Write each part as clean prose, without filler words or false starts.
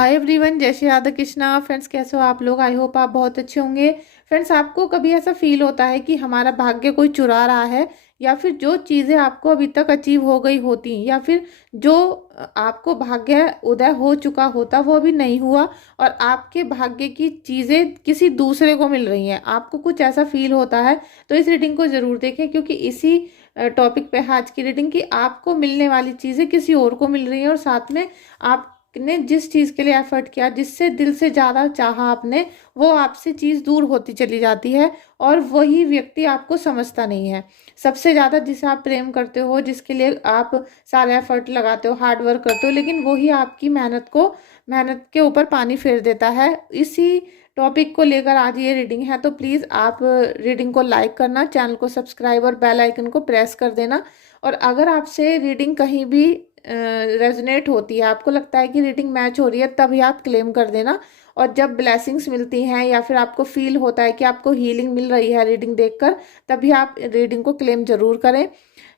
Hi everyone, जय Shri Radha Krishna. Friends, कैसे हो आप लोग? आई होप आप बहुत अच्छे होंगे। फ्रेंड्स, आपको कभी ऐसा फील होता है कि हमारा भाग्य कोई चुरा रहा है, या फिर जो चीज़ें आपको अभी तक अचीव हो गई होती, या फिर जो आपको भाग्य उदय हो चुका होता वो अभी नहीं हुआ, और आपके भाग्य की चीज़ें किसी दूसरे को मिल रही हैं। आपको कुछ ऐसा फील होता है तो इस रीडिंग को ज़रूर देखें, क्योंकि इसी टॉपिक पे है आज की रीडिंग कि आपको मिलने वाली चीज़ें किसी और को मिल रही हैं, और साथ में आपने जिस चीज़ के लिए एफर्ट किया, जिससे दिल से ज़्यादा चाहा आपने, वो आपसे चीज़ दूर होती चली जाती है, और वही व्यक्ति आपको समझता नहीं है। सबसे ज़्यादा जिसे आप प्रेम करते हो, जिसके लिए आप सारे एफर्ट लगाते हो, हार्ड वर्क करते हो, लेकिन वही आपकी मेहनत के ऊपर पानी फेर देता है। इसी टॉपिक को लेकर आज ये रीडिंग है। तो प्लीज़ आप रीडिंग को लाइक करना, चैनल को सब्सक्राइब और बेल आइकन को प्रेस कर देना। और अगर आपसे रीडिंग कहीं भी रेजोनेट होती है, आपको लगता है कि रीडिंग मैच हो रही है, तभी आप क्लेम कर देना। और जब ब्लेसिंग्स मिलती हैं, या फिर आपको फील होता है कि आपको हीलिंग मिल रही है रीडिंग देखकर, तभी आप रीडिंग को क्लेम जरूर करें,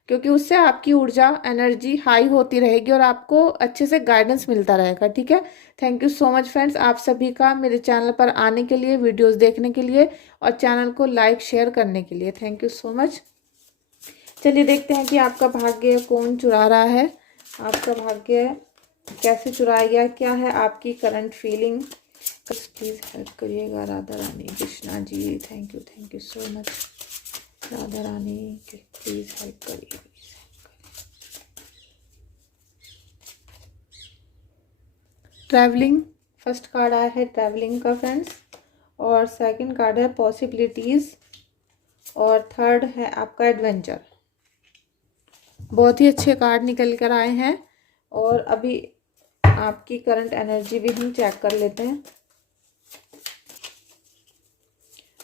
क्योंकि उससे आपकी ऊर्जा एनर्जी हाई होती रहेगी और आपको अच्छे से गाइडेंस मिलता रहेगा। ठीक है। Thank you so much friends, आप सभी का मेरे चैनल पर आने के लिए, वीडियोस देखने के लिए, और चैनल को लाइक शेयर करने के लिए। Thank you so much. चलिए देखते हैं कि आपका भाग्य कौन चुरा रहा है, आपका भाग्य कैसे चुराया गया, क्या है आपकी करंट फीलिंग। प्लीज़ हेल्प करिएगा Radha Rani. Krishna ji, thank you so much. Radha Rani please help करिए। ट्रैवलिंग फर्स्ट कार्ड आया है, ट्रैवलिंग का फ्रेंड्स, और सेकंड कार्ड है पॉसिबिलिटीज़, और थर्ड है आपका एडवेंचर। बहुत ही अच्छे कार्ड निकल कर आए हैं। और अभी आपकी करंट एनर्जी भी हम चेक कर लेते हैं।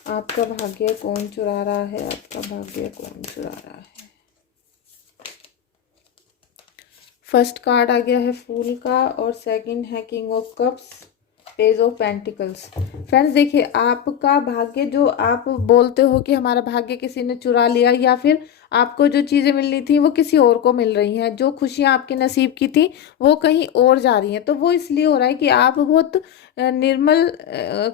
आपका भाग्य कौन चुरा रहा है, आपका भाग्य कौन चुरा रहा है। फर्स्ट कार्ड आ गया है फूल का, और सेकंड है king of cups, page of pentacles. Friends देखिए, आपका भाग्य, जो आप बोलते हो कि हमारा भाग्य किसी ने चुरा लिया, या फिर आपको जो चीज़ें मिलनी थी वो किसी और को मिल रही हैं, जो खुशियां आपके नसीब की थी वो कहीं और जा रही हैं, तो वो इसलिए हो रहा है कि आप बहुत निर्मल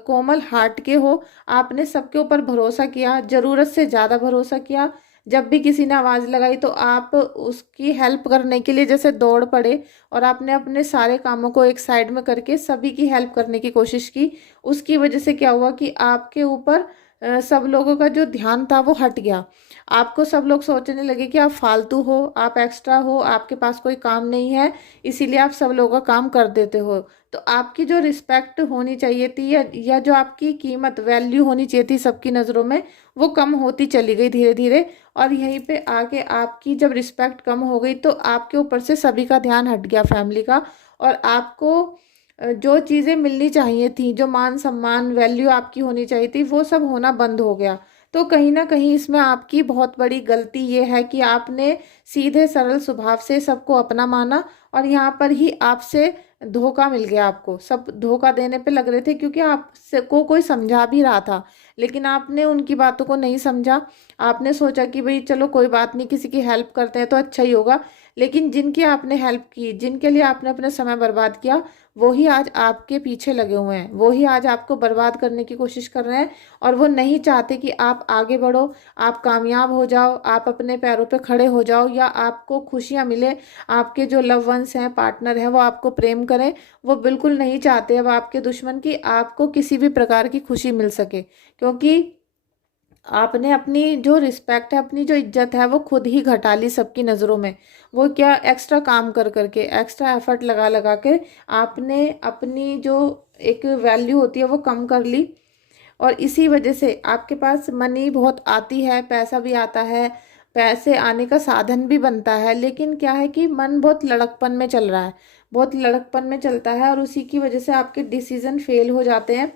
कोमल हार्ट के हो। आपने सबके ऊपर भरोसा किया, ज़रूरत से ज़्यादा भरोसा किया। जब भी किसी ने आवाज़ लगाई तो आप उसकी हेल्प करने के लिए जैसे दौड़ पड़े, और आपने अपने सारे कामों को एक साइड में करके सभी की हेल्प करने की कोशिश की। उसकी वजह से क्या हुआ कि आपके ऊपर सब लोगों का जो ध्यान था वो हट गया। आपको सब लोग सोचने लगे कि आप फालतू हो, आप एक्स्ट्रा हो, आपके पास कोई काम नहीं है, इसीलिए आप सब लोगों का काम कर देते हो। तो आपकी जो रिस्पेक्ट होनी चाहिए थी, या जो आपकी कीमत वैल्यू होनी चाहिए थी सबकी नज़रों में, वो कम होती चली गई धीरे धीरे। और यहीं पे आके आपकी जब रिस्पेक्ट कम हो गई, तो आपके ऊपर से सभी का ध्यान हट गया, फैमिली का। और आपको जो चीज़ें मिलनी चाहिए थी, जो मान सम्मान वैल्यू आपकी होनी चाहिए थी, वो सब होना बंद हो गया। तो कहीं ना कहीं इसमें आपकी बहुत बड़ी गलती ये है कि आपने सीधे सरल स्वभाव से सबको अपना माना, और यहाँ पर ही आपसे धोखा मिल गया। आपको सब धोखा देने पे लग रहे थे, क्योंकि आपको कोई समझा भी रहा था, लेकिन आपने उनकी बातों को नहीं समझा। आपने सोचा कि भाई चलो कोई बात नहीं, किसी की हेल्प करते हैं तो अच्छा ही होगा। लेकिन जिनकी आपने हेल्प की, जिनके लिए आपने अपना समय बर्बाद किया, वही आज आपके पीछे लगे हुए हैं, वही आज आपको बर्बाद करने की कोशिश कर रहे हैं। और वो नहीं चाहते कि आप आगे बढ़ो, आप कामयाब हो जाओ, आप अपने पैरों पे खड़े हो जाओ, या आपको खुशियाँ मिले, आपके जो लव वंस हैं, पार्टनर हैं, वो आपको प्रेम करें। वो बिल्कुल नहीं चाहते अब आपके दुश्मन की आपको किसी भी प्रकार की खुशी मिल सके, क्योंकि आपने अपनी जो रिस्पेक्ट है, अपनी जो इज्जत है, वो खुद ही घटा ली सबकी नज़रों में। वो क्या, एक्स्ट्रा काम कर करके, एक्स्ट्रा एफर्ट लगा लगा के आपने अपनी जो एक वैल्यू होती है वो कम कर ली। और इसी वजह से आपके पास मनी बहुत आती है, पैसा भी आता है, पैसे आने का साधन भी बनता है, लेकिन क्या है कि मन बहुत लड़कपन में चल रहा है, बहुत लड़कपन में चलता है, और उसी की वजह से आपके डिसीजन फेल हो जाते हैं।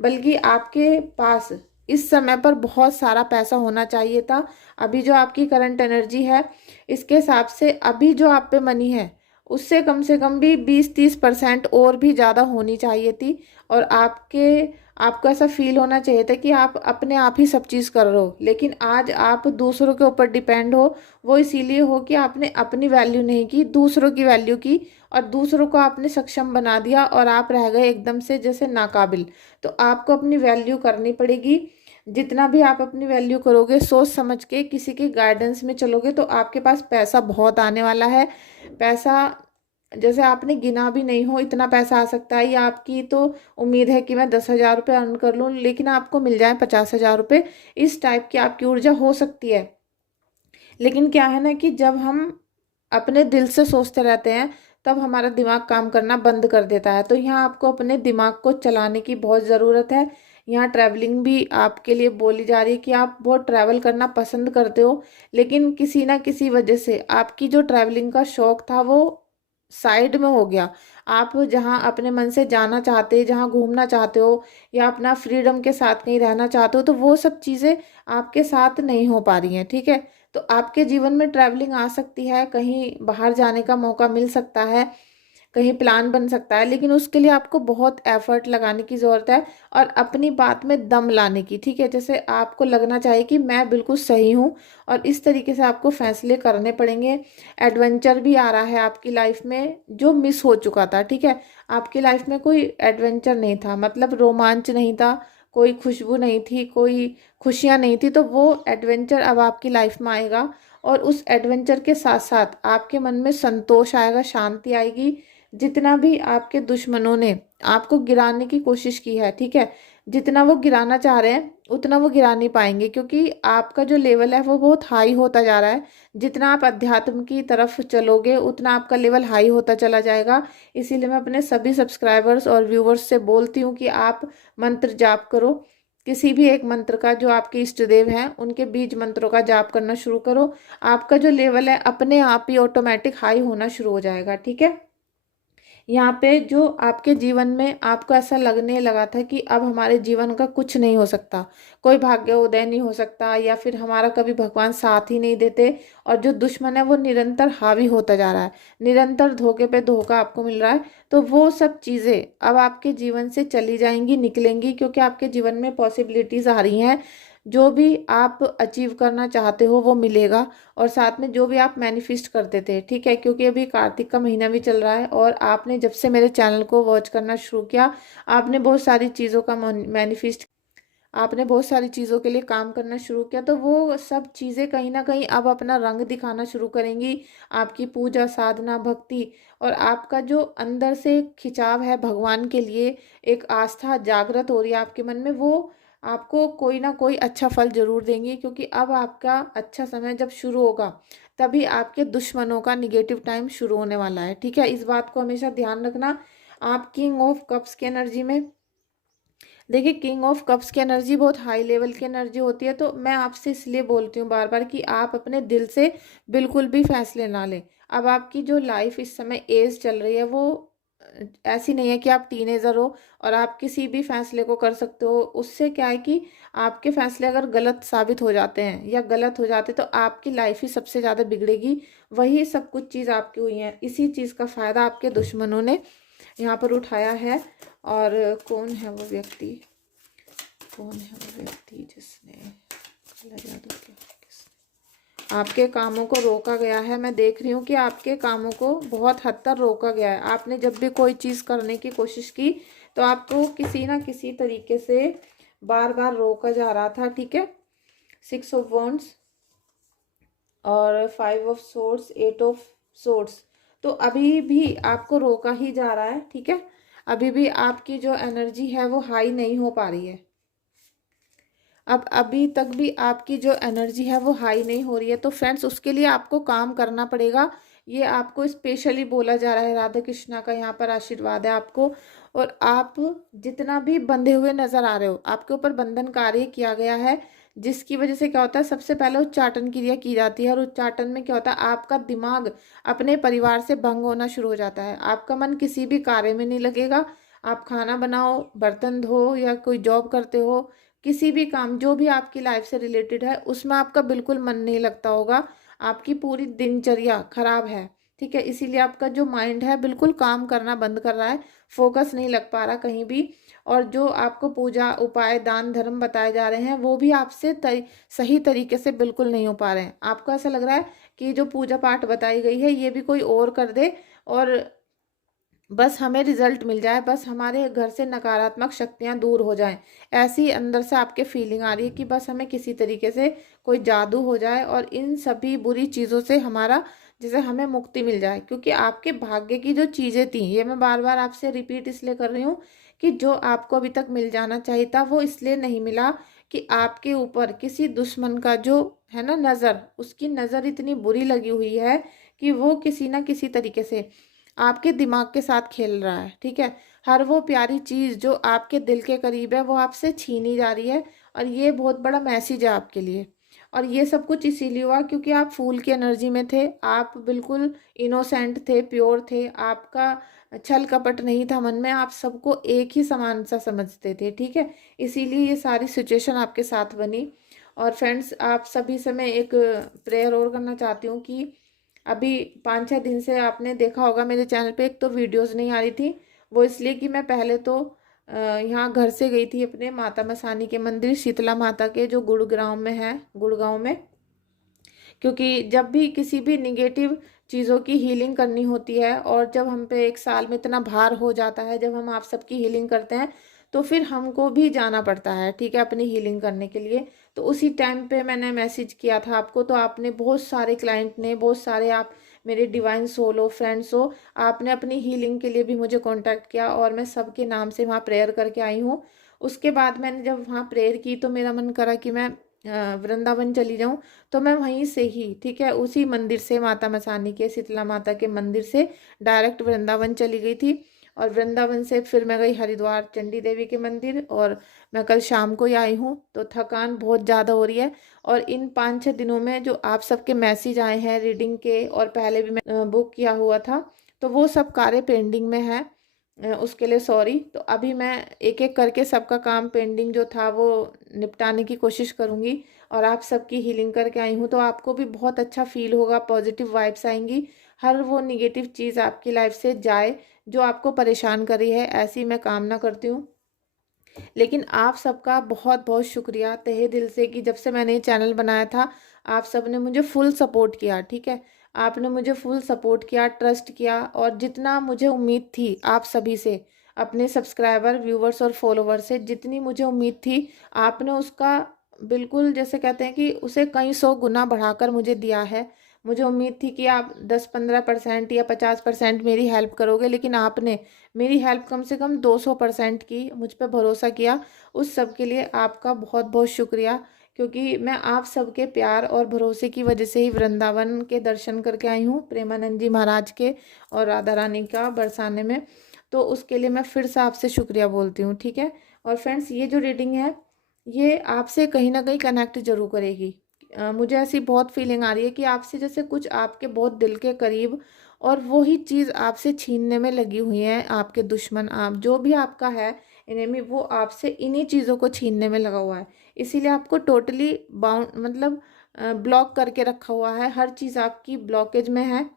बल्कि आपके पास इस समय पर बहुत सारा पैसा होना चाहिए था। अभी जो आपकी करंट एनर्जी है, इसके हिसाब से अभी जो आप पे मनी है, उससे कम से कम भी 20-30% और भी ज़्यादा होनी चाहिए थी। और आपको ऐसा फील होना चाहिए था कि आप अपने आप ही सब चीज़ कर रहे हो। लेकिन आज आप दूसरों के ऊपर डिपेंड हो। वो इसीलिए हो कि आपने अपनी वैल्यू नहीं की, दूसरों की वैल्यू की, और दूसरों को आपने सक्षम बना दिया और आप रह गए एकदम से जैसे नाकाबिल। तो आपको अपनी वैल्यू करनी पड़ेगी। जितना भी आप अपनी वैल्यू करोगे, सोच समझ के, किसी के गाइडेंस में चलोगे, तो आपके पास पैसा बहुत आने वाला है। पैसा जैसे आपने गिना भी नहीं हो इतना पैसा आ सकता है। या आपकी तो उम्मीद है कि मैं 10,000 रुपये अर्न कर लूँ, लेकिन आपको मिल जाए 50,000 रुपये। इस टाइप की आपकी ऊर्जा हो सकती है। लेकिन क्या है ना कि जब हम अपने दिल से सोचते रहते हैं, तब हमारा दिमाग काम करना बंद कर देता है। तो यहाँ आपको अपने दिमाग को चलाने की बहुत ज़रूरत है। यहाँ ट्रैवलिंग भी आपके लिए बोली जा रही है कि आप बहुत ट्रैवल करना पसंद करते हो, लेकिन किसी ना किसी वजह से आपकी जो ट्रैवलिंग का शौक था वो साइड में हो गया। आप जहाँ अपने मन से जाना चाहते, जहाँ घूमना चाहते हो, या अपना फ्रीडम के साथ कहीं रहना चाहते हो, तो वो सब चीज़ें आपके साथ नहीं हो पा रही हैं। ठीक है, तो आपके जीवन में ट्रैवलिंग आ सकती है, कहीं बाहर जाने का मौका मिल सकता है, कहीं प्लान बन सकता है, लेकिन उसके लिए आपको बहुत एफर्ट लगाने की ज़रूरत है और अपनी बात में दम लाने की। ठीक है, जैसे आपको लगना चाहिए कि मैं बिल्कुल सही हूँ, और इस तरीके से आपको फैसले करने पड़ेंगे। एडवेंचर भी आ रहा है आपकी लाइफ में जो मिस हो चुका था। ठीक है, आपकी लाइफ में कोई एडवेंचर नहीं था, मतलब रोमांच नहीं था, कोई खुशबू नहीं थी, कोई खुशियाँ नहीं थी, तो वो एडवेंचर अब आपकी लाइफ में आएगा। और उस एडवेंचर के साथ साथ आपके मन में संतोष आएगा, शांति आएगी। जितना भी आपके दुश्मनों ने आपको गिराने की कोशिश की है, ठीक है, जितना वो गिराना चाह रहे हैं उतना वो गिरा नहीं पाएंगे, क्योंकि आपका जो लेवल है वो बहुत हाई होता जा रहा है। जितना आप अध्यात्म की तरफ चलोगे उतना आपका लेवल हाई होता चला जाएगा। इसीलिए मैं अपने सभी सब्सक्राइबर्स और व्यूवर्स से बोलती हूँ कि आप मंत्र जाप करो। किसी भी एक मंत्र का, जो आपके इष्ट देव हैं उनके बीज मंत्रों का जाप करना शुरू करो। आपका जो लेवल है अपने आप ही ऑटोमेटिक हाई होना शुरू हो जाएगा। ठीक है, यहाँ पे जो आपके जीवन में आपको ऐसा लगने लगा था कि अब हमारे जीवन का कुछ नहीं हो सकता, कोई भाग्य उदय नहीं हो सकता, या फिर हमारा कभी भगवान साथ ही नहीं देते, और जो दुश्मन है वो निरंतर हावी होता जा रहा है, निरंतर धोखे पे धोखा आपको मिल रहा है, तो वो सब चीज़ें अब आपके जीवन से चली जाएंगी, निकलेंगी, क्योंकि आपके जीवन में पॉसिबिलिटीज़ आ रही हैं। जो भी आप अचीव करना चाहते हो वो मिलेगा, और साथ में जो भी आप मैनिफेस्ट करते थे, ठीक है, क्योंकि अभी कार्तिक का महीना भी चल रहा है, और आपने जब से मेरे चैनल को वॉच करना शुरू किया, आपने बहुत सारी चीज़ों का मैनिफेस्ट, आपने बहुत सारी चीज़ों के लिए काम करना शुरू किया, तो वो सब चीज़ें कहीं ना कहीं अब अपना रंग दिखाना शुरू करेंगी। आपकी पूजा, साधना, भक्ति, और आपका जो अंदर से खिंचाव है भगवान के लिए, एक आस्था जागृत हो रही है आपके मन में, वो आपको कोई ना कोई अच्छा फल जरूर देंगी। क्योंकि अब आपका अच्छा समय जब शुरू होगा, तभी आपके दुश्मनों का निगेटिव टाइम शुरू होने वाला है। ठीक है, इस बात को हमेशा ध्यान रखना। आप किंग ऑफ कप्स की एनर्जी में देखिए, किंग ऑफ कप्स की एनर्जी बहुत हाई लेवल की एनर्जी होती है। तो मैं आपसे इसलिए बोलती हूँ बार बार कि आप अपने दिल से बिल्कुल भी फैसले ना लें। अब आपकी जो लाइफ इस समय एज चल रही है वो ऐसी नहीं है कि आप टीनेजर हो और आप किसी भी फैसले को कर सकते हो। उससे क्या है कि आपके फैसले अगर गलत साबित हो जाते हैं या गलत हो जाते, तो आपकी लाइफ ही सबसे ज़्यादा बिगड़ेगी। वही सब कुछ चीज़ आपकी हुई है, इसी चीज़ का फ़ायदा आपके दुश्मनों ने यहाँ पर उठाया है। और कौन है वो व्यक्ति, कौन है वो व्यक्ति जिसने काला जादू किया, किसने आपके कामों को रोका गया है। मैं देख रही हूँ कि आपके कामों को बहुत हद तक रोका गया है। आपने जब भी कोई चीज़ करने की कोशिश की, तो आपको किसी ना किसी तरीके से बार बार रोका जा रहा था। ठीक है, 6 ऑफ वॉन्ड्स और 5 ऑफ सोर्ड्स, 8 ऑफ सोर्ड्स, तो अभी भी आपको रोका ही जा रहा है। ठीक है, अभी भी आपकी जो एनर्जी है वो हाई नहीं हो पा रही है। अब अभी तक भी आपकी जो एनर्जी है वो हाई नहीं हो रही है। तो फ्रेंड्स, उसके लिए आपको काम करना पड़ेगा। ये आपको स्पेशली बोला जा रहा है, राधा कृष्णा का यहाँ पर आशीर्वाद है आपको। और आप जितना भी बंधे हुए नजर आ रहे हो, आपके ऊपर बंधन कार्य किया गया है, जिसकी वजह से क्या होता है, सबसे पहले उच्चाटन क्रिया की जाती है। और उच्चाटन में क्या होता है, आपका दिमाग अपने परिवार से भंग होना शुरू हो जाता है। आपका मन किसी भी कार्य में नहीं लगेगा। आप खाना बनाओ, बर्तन धो, या कोई जॉब करते हो, किसी भी काम जो भी आपकी लाइफ से रिलेटेड है, उसमें आपका बिल्कुल मन नहीं लगता होगा। आपकी पूरी दिनचर्या खराब है। ठीक है। इसीलिए आपका जो माइंड है बिल्कुल काम करना बंद कर रहा है, फोकस नहीं लग पा रहा कहीं भी, और जो आपको पूजा उपाय दान धर्म बताए जा रहे हैं वो भी आपसे सही तरीके से बिल्कुल नहीं हो पा रहे हैं। आपको ऐसा लग रहा है कि जो पूजा पाठ बताई गई है ये भी कोई और कर दे और बस हमें रिजल्ट मिल जाए, बस हमारे घर से नकारात्मक शक्तियां दूर हो जाएं। ऐसी अंदर से आपके फीलिंग आ रही है कि बस हमें किसी तरीके से कोई जादू हो जाए और इन सभी बुरी चीज़ों से हमारा जैसे हमें मुक्ति मिल जाए। क्योंकि आपके भाग्य की जो चीज़ें थी, ये मैं बार बार आपसे रिपीट इसलिए कर रही हूँ कि जो आपको अभी तक मिल जाना चाहिए था वो इसलिए नहीं मिला कि आपके ऊपर किसी दुश्मन का जो है ना नज़र, उसकी नज़र इतनी बुरी लगी हुई है कि वो किसी ना किसी तरीके से आपके दिमाग के साथ खेल रहा है। ठीक है, हर वो प्यारी चीज़ जो आपके दिल के करीब है वो आपसे छीनी जा रही है, और ये बहुत बड़ा मैसेज है आपके लिए। और ये सब कुछ इसीलिए हुआ क्योंकि आप फूल की एनर्जी में थे, आप बिल्कुल इनोसेंट थे, प्योर थे, आपका छल कपट नहीं था मन में, आप सबको एक ही समान सा समझते थे। ठीक है, इसीलिए ये सारी सिचुएशन आपके साथ बनी। और फ्रेंड्स, आप सभी से मैं एक प्रेयर और करना चाहती हूँ कि अभी 5-6 दिन से आपने देखा होगा मेरे चैनल पे एक तो वीडियोस नहीं आ रही थी, वो इसलिए कि मैं पहले तो यहाँ घर से गई थी अपने माता मसानी के मंदिर शीतला माता के, जो गुड़गांव में है, गुड़गांव में। क्योंकि जब भी किसी भी निगेटिव चीज़ों की हीलिंग करनी होती है और जब हम पे एक साल में इतना भार हो जाता है, जब हम आप सबकी हीलिंग करते हैं तो फिर हमको भी जाना पड़ता है, ठीक है, अपनी हीलिंग करने के लिए। तो उसी टाइम पे मैंने मैसेज किया था आपको, तो आपने बहुत सारे क्लाइंट ने, बहुत सारे आप मेरे डिवाइन सोल हो, फ्रेंड्स हो, आपने अपनी हीलिंग के लिए भी मुझे कांटेक्ट किया और मैं सबके नाम से वहाँ प्रेयर करके आई हूँ। उसके बाद मैंने जब वहाँ प्रेयर की तो मेरा मन करा कि मैं वृंदावन चली जाऊँ, तो मैं वहीं से ही, ठीक है, उसी मंदिर से, माता मसानी के शीतला माता के मंदिर से डायरेक्ट वृंदावन चली गई थी। और वृंदावन से फिर मैं गई हरिद्वार चंडी देवी के मंदिर, और मैं कल शाम को ही आई हूँ। तो थकान बहुत ज़्यादा हो रही है। और इन 5-6 दिनों में जो आप सबके मैसेज आए हैं रीडिंग के, और पहले भी मैं बुक किया हुआ था, तो वो सब कार्य पेंडिंग में है, उसके लिए सॉरी। तो अभी मैं एक एक करके सबका काम पेंडिंग जो था वो निपटाने की कोशिश करूँगी, और आप सबकी हीलिंग करके आई हूँ तो आपको भी बहुत अच्छा फील होगा, पॉजिटिव वाइब्स आएंगी, हर वो निगेटिव चीज़ आपकी लाइफ से जाए जो आपको परेशान कर रही है, ऐसी मैं कामना करती हूँ। लेकिन आप सबका बहुत बहुत शुक्रिया तहे दिल से कि जब से मैंने ये चैनल बनाया था आप सब ने मुझे फुल सपोर्ट किया। ठीक है, आपने मुझे फुल सपोर्ट किया, ट्रस्ट किया, और जितना मुझे उम्मीद थी आप सभी से, अपने सब्सक्राइबर, व्यूवर्स और फॉलोवर से जितनी मुझे उम्मीद थी, आपने उसका बिल्कुल जैसे कहते हैं कि उसे कई 100 गुना बढ़ाकर मुझे दिया है। मुझे उम्मीद थी कि आप 10-15% या 50% मेरी हेल्प करोगे, लेकिन आपने मेरी हेल्प कम से कम 200% की, मुझ पर भरोसा किया। उस सब के लिए आपका बहुत बहुत शुक्रिया, क्योंकि मैं आप सबके प्यार और भरोसे की वजह से ही वृंदावन के दर्शन करके आई हूँ, प्रेमानंद जी महाराज के और राधा रानी का बरसाने में। तो उसके लिए मैं फिर से आपसे शुक्रिया बोलती हूँ। ठीक है, और फ्रेंड्स, ये जो रीडिंग है ये आपसे कहीं ना कहीं कनेक्ट जरूर करेगी। मुझे ऐसी बहुत फीलिंग आ रही है कि आपसे जैसे कुछ आपके बहुत दिल के करीब, और वही चीज़ आपसे छीनने में लगी हुई है आपके दुश्मन, आप जो भी आपका है एनिमी, वो आपसे इन्हीं चीज़ों को छीनने में लगा हुआ है। इसीलिए आपको टोटली बाउंड मतलब ब्लॉक करके रखा हुआ है, हर चीज़ आपकी ब्लॉकेज में है।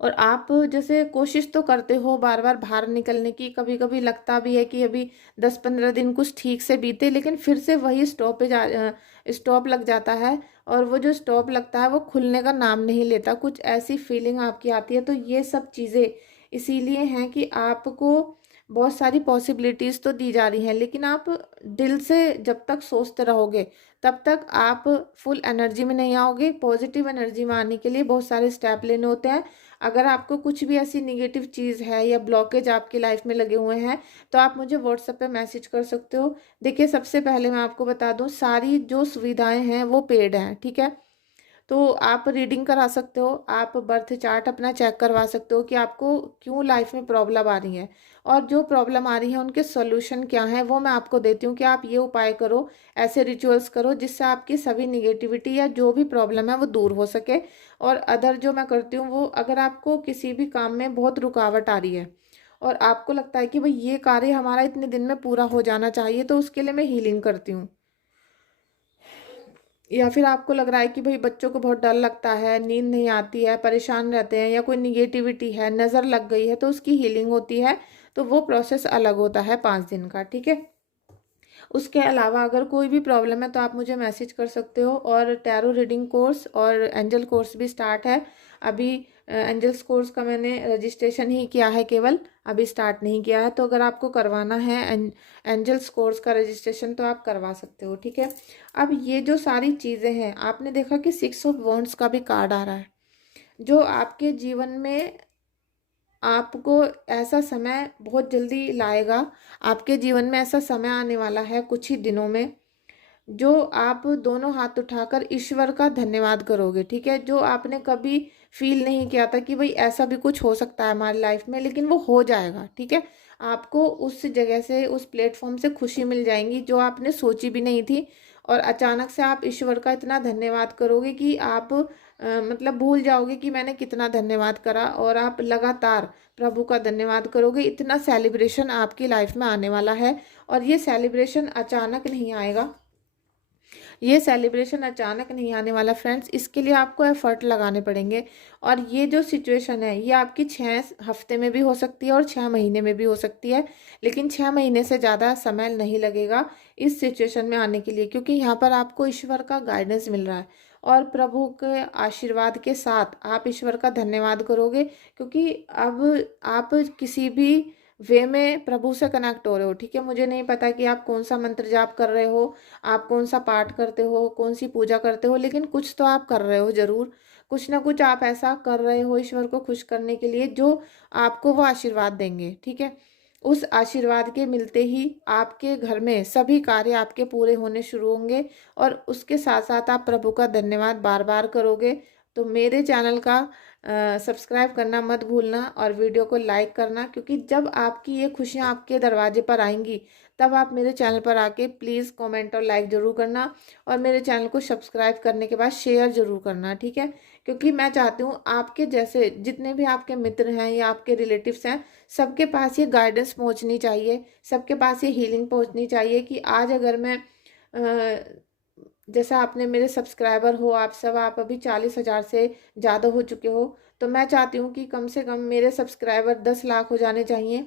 और आप जैसे कोशिश तो करते हो बार बार बाहर निकलने की, कभी कभी लगता भी है कि अभी 10-15 दिन कुछ ठीक से बीते, लेकिन फिर से वही स्टॉप लग जाता है, और वो जो स्टॉप लगता है वो खुलने का नाम नहीं लेता, कुछ ऐसी फीलिंग आपकी आती है। तो ये सब चीज़ें इसीलिए हैं कि आपको बहुत सारी पॉसिबिलिटीज़ तो दी जा रही हैं, लेकिन आप दिल से जब तक सोचते रहोगे तब तक आप फुल एनर्जी में नहीं आओगे। पॉजिटिव एनर्जी में आने के लिए बहुत सारे स्टेप लेने होते हैं। अगर आपको कुछ भी ऐसी निगेटिव चीज़ है या ब्लॉकेज आपकी लाइफ में लगे हुए हैं, तो आप मुझे व्हाट्सएप पे मैसेज कर सकते हो। देखिए, सबसे पहले मैं आपको बता दूं, सारी जो सुविधाएं हैं वो पेड हैं। ठीक है, तो आप रीडिंग करा सकते हो, आप बर्थ चार्ट अपना चेक करवा सकते हो कि आपको क्यों लाइफ में प्रॉब्लम आ रही है, और जो प्रॉब्लम आ रही है उनके सॉल्यूशन क्या हैं वो मैं आपको देती हूँ कि आप ये उपाय करो, ऐसे रिचुअल्स करो जिससे आपकी सभी निगेटिविटी या जो भी प्रॉब्लम है वो दूर हो सके। और अदर जो मैं करती हूँ वो, अगर आपको किसी भी काम में बहुत रुकावट आ रही है और आपको लगता है कि भाई ये कार्य हमारा इतने दिन में पूरा हो जाना चाहिए, तो उसके लिए मैं हीलिंग करती हूँ। या फिर आपको लग रहा है कि भाई बच्चों को बहुत डर लगता है, नींद नहीं आती है, परेशान रहते हैं, या कोई निगेटिविटी है, नज़र लग गई है, तो उसकी हीलिंग होती है। तो वो प्रोसेस अलग होता है 5 दिन का, ठीक है। उसके अलावा अगर कोई भी प्रॉब्लम है तो आप मुझे मैसेज कर सकते हो। और टैरो रीडिंग कोर्स और एंजल कोर्स भी स्टार्ट है अभी। एंजल्स कोर्स का मैंने रजिस्ट्रेशन ही किया है, केवल अभी स्टार्ट नहीं किया है। तो अगर आपको करवाना है एंजल्स कोर्स का रजिस्ट्रेशन तो आप करवा सकते हो, ठीक है। अब ये जो सारी चीज़ें हैं, आपने देखा कि 6 ऑफ वॉन्ड्स का भी कार्ड आ रहा है, जो आपके जीवन में आपको ऐसा समय बहुत जल्दी लाएगा। आपके जीवन में ऐसा समय आने वाला है कुछ ही दिनों में, जो आप दोनों हाथ उठाकर ईश्वर का धन्यवाद करोगे, ठीक है। जो आपने कभी फील नहीं किया था कि भाई ऐसा भी कुछ हो सकता है हमारी लाइफ में, लेकिन वो हो जाएगा, ठीक है। आपको उस जगह से, उस प्लेटफॉर्म से खुशी मिल जाएंगी जो आपने सोची भी नहीं थी। और अचानक से आप ईश्वर का इतना धन्यवाद करोगे कि आप मतलब भूल जाओगे कि मैंने कितना धन्यवाद करा, और आप लगातार प्रभु का धन्यवाद करोगे। इतना सेलिब्रेशन आपकी लाइफ में आने वाला है। और ये सेलिब्रेशन अचानक नहीं आएगा, ये सेलिब्रेशन अचानक नहीं आने वाला फ्रेंड्स। इसके लिए आपको एफर्ट लगाने पड़ेंगे। और ये जो सिचुएशन है ये आपकी 6 हफ्ते में भी हो सकती है और 6 महीने में भी हो सकती है, लेकिन 6 महीने से ज़्यादा समय नहीं लगेगा इस सिचुएशन में आने के लिए, क्योंकि यहाँ पर आपको ईश्वर का गाइडेंस मिल रहा है। और प्रभु के आशीर्वाद के साथ आप ईश्वर का धन्यवाद करोगे, क्योंकि अब आप किसी भी वे में प्रभु से कनेक्ट हो रहे हो, ठीक है। मुझे नहीं पता कि आप कौन सा मंत्र जाप कर रहे हो, आप कौन सा पाठ करते हो, कौन सी पूजा करते हो, लेकिन कुछ तो आप कर रहे हो ज़रूर। कुछ ना कुछ आप ऐसा कर रहे हो ईश्वर को खुश करने के लिए, जो आपको वो आशीर्वाद देंगे, ठीक है। उस आशीर्वाद के मिलते ही आपके घर में सभी कार्य आपके पूरे होने शुरू होंगे। और उसके साथ साथ आप प्रभु का धन्यवाद बार बार करोगे। तो मेरे चैनल का सब्सक्राइब करना मत भूलना, और वीडियो को लाइक करना, क्योंकि जब आपकी ये खुशियाँ आपके दरवाजे पर आएंगी तब आप मेरे चैनल पर आके प्लीज़ कमेंट और लाइक ज़रूर करना। और मेरे चैनल को सब्सक्राइब करने के बाद शेयर ज़रूर करना, ठीक है। क्योंकि मैं चाहती हूँ आपके जैसे जितने भी आपके मित्र हैं या आपके रिलेटिव्स हैं, सबके पास ये गाइडेंस पहुँचनी चाहिए, सबके पास ये हीलिंग पहुँचनी चाहिए। कि आज अगर मैं जैसा आपने मेरे सब्सक्राइबर हो आप सब, आप अभी 40,000 से ज़्यादा हो चुके हो, तो मैं चाहती हूँ कि कम से कम मेरे सब्सक्राइबर 10 लाख हो जाने चाहिए।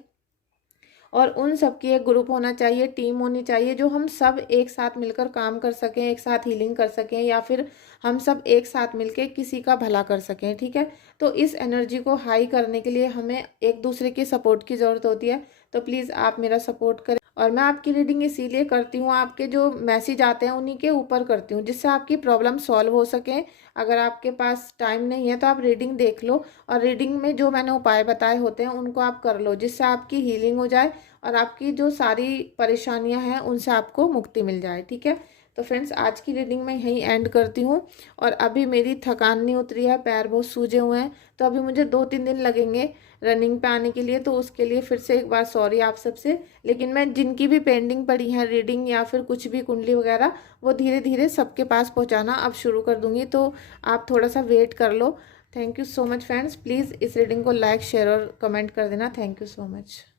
और उन सब की एक ग्रुप होना चाहिए, टीम होनी चाहिए, जो हम सब एक साथ मिलकर काम कर सकें, एक साथ हीलिंग कर सकें, या फिर हम सब एक साथ मिलकर किसी का भला कर सकें, ठीक है। तो इस एनर्जी को हाई करने के लिए हमें एक दूसरे की सपोर्ट की ज़रूरत होती है। तो प्लीज़ आप मेरा सपोर्ट करें। और मैं आपकी रीडिंग इसीलिए करती हूँ, आपके जो मैसेज आते हैं उन्हीं के ऊपर करती हूँ, जिससे आपकी प्रॉब्लम सॉल्व हो सके। अगर आपके पास टाइम नहीं है तो आप रीडिंग देख लो, और रीडिंग में जो मैंने उपाय बताए होते हैं उनको आप कर लो, जिससे आपकी हीलिंग हो जाए और आपकी जो सारी परेशानियां हैं उनसे आपको मुक्ति मिल जाए, ठीक है। तो फ्रेंड्स, आज की रीडिंग मैं यहीं एंड करती हूँ। और अभी मेरी थकान नहीं उतरी है, पैर बहुत सूजे हुए हैं, तो अभी मुझे 2-3 दिन लगेंगे रनिंग पे आने के लिए। तो उसके लिए फिर से एक बार सॉरी आप सबसे। लेकिन मैं जिनकी भी पेंडिंग पड़ी है रीडिंग या फिर कुछ भी कुंडली वगैरह, वो धीरे धीरे सबके पास पहुँचाना अब शुरू कर दूँगी। तो आप थोड़ा सा वेट कर लो। Thank you so much friends. Please इस रीडिंग को लाइक, शेयर और कमेंट कर देना। Thank you so much.